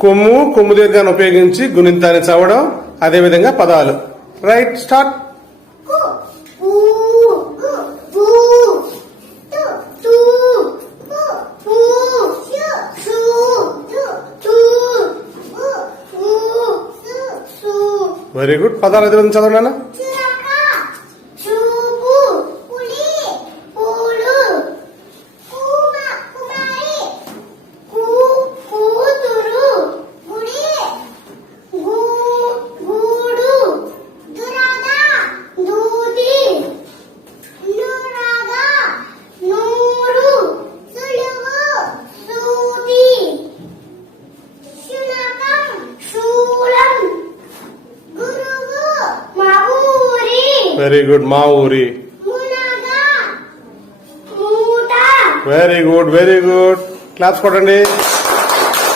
కొమ్ము కొమ్ము దీర్ఘాన్ని ఉపయోగించి గుణింతాన్ని చదవడం, అదేవిధంగా పదాలు. Right, start. Very good. పదాలు అదేవిధంగా చదవనా? Very good. మా ఊరి. Very good, very good. Claps కొట్టండి.